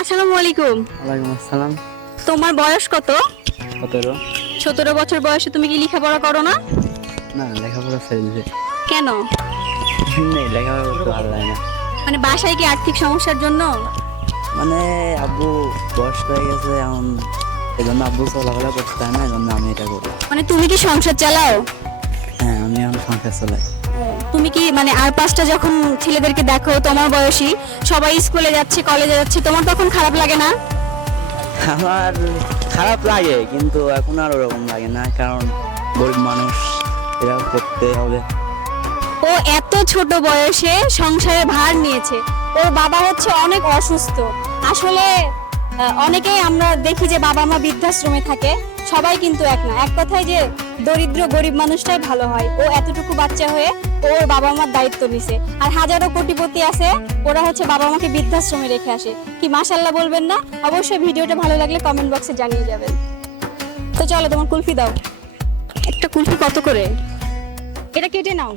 আসসালামু আলাইকুম। ওয়ালাইকুম আসসালাম। তোমার বয়স কত? 17। 17 বছর বয়সে তুমি কি লেখাপড়া করো না? না, লেখাপড়া ছেড়ে দিয়েছি। কেন? এমনি লেখাপড়া করতে ভালো লাগে না। মানে বাসায় কি আর্থিক সমস্যার জন্য? মানে আব্বু বয়স্ক হয়ে গেছে এখন, এই জন্য আব্বু চলাফেরা করতে হয় না, এই জন্য আমি এটা করি। মানে তুমি কি সংসার চালাও? হ্যাঁ, আমি এখন সংসার চালাই। তুমি কি মানে আর পাঁচটা যখন ছেলেদেরকে দেখো তোমার বয়সী সবাই স্কুলে যাচ্ছে কলেজে যাচ্ছে তোমার তখন খারাপ লাগে না? আমার খারাপ লাগে, কিন্তু এখন আর ওরকম লাগে না, কারণ গরিব মানুষ, এটা করতে হবে। ও এত ছোট বয়সে সংসারে ভার নিয়েছে। ওর বাবা হচ্ছে অনেক অসুস্থ। আসলে অনেকেই আমরা দেখি যে বাবা মা বৃদ্ধাশ্রমে থাকে, সবাই কিন্তু এক না। এক কথায় যে দরিদ্র গরিব মানুষটাই ভালো হয়। ও এতটুকু বাচ্চা হয়ে ওর বাবা মার দায়িত্ব নিছে। আর হাজারো কোটিপতি আছে, ওরা হচ্ছে বাবা মাকে বৃদ্ধাশ্রমে রেখে আসে। কি মাশাআল্লাহ বলবেন না? অবশ্যই ভিডিওটা ভালো লাগলে কমেন্ট বক্সে জানিয়ে যাবেন। তো চলো তোমার কুলফি দাও। একটা কুলফি কত করে? এটা কেটে নাও।